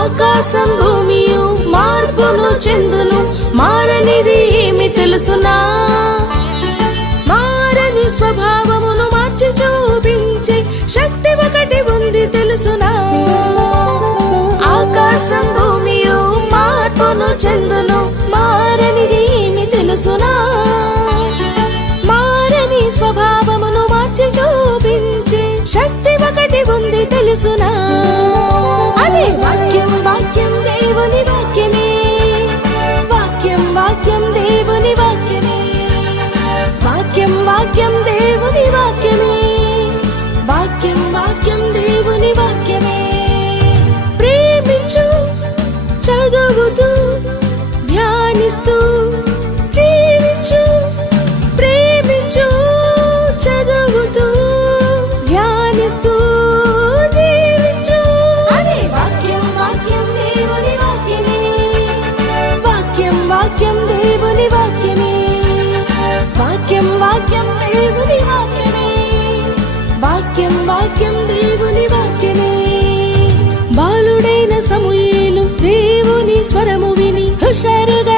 ఆకాశం భూమియు మార్పును చెందును, మారనిది ఏమి తెలుసునా? మారని స్వభావమును మార్చి చూపించే శక్తి ఒకటి ఉంది తెలుసునా? ఆకాశం భూమియు మార్పును చెందును, మారనిది ఏమి తెలుసునా? మారని స్వభావమును మార్చి చూపించే శక్తి ఒకటి ఉంది తెలుసునా? అదే వాక్యం, వాక్యం దేవుని వాక్యమే, వాక్యం వాక్యం దేవుని వాక్యమే, వాక్యం వాక్యం దేవుని వాక్యమే, వాక్యం వాక్యం దేవుని వాక్యమే. ప్రేమించు, చదువుతూ ధ్యానిస్తూ జీవించు, ప్రేమించు, చదువుతూ ధ్యానిస్తూ జీవించు. అదే వాక్యం, వాక్యం దేవుని వాక్యమే, వాక్యం వాక్యం దేవుని వాక్యమే, వాక్యం వాక్యం దేవుని వాక్యమే, వాక్యం వాక్యం దేవుని వాక్యమే. బాలుడైన సమూయేలు దేవుని స్వరము విని హుషారుగా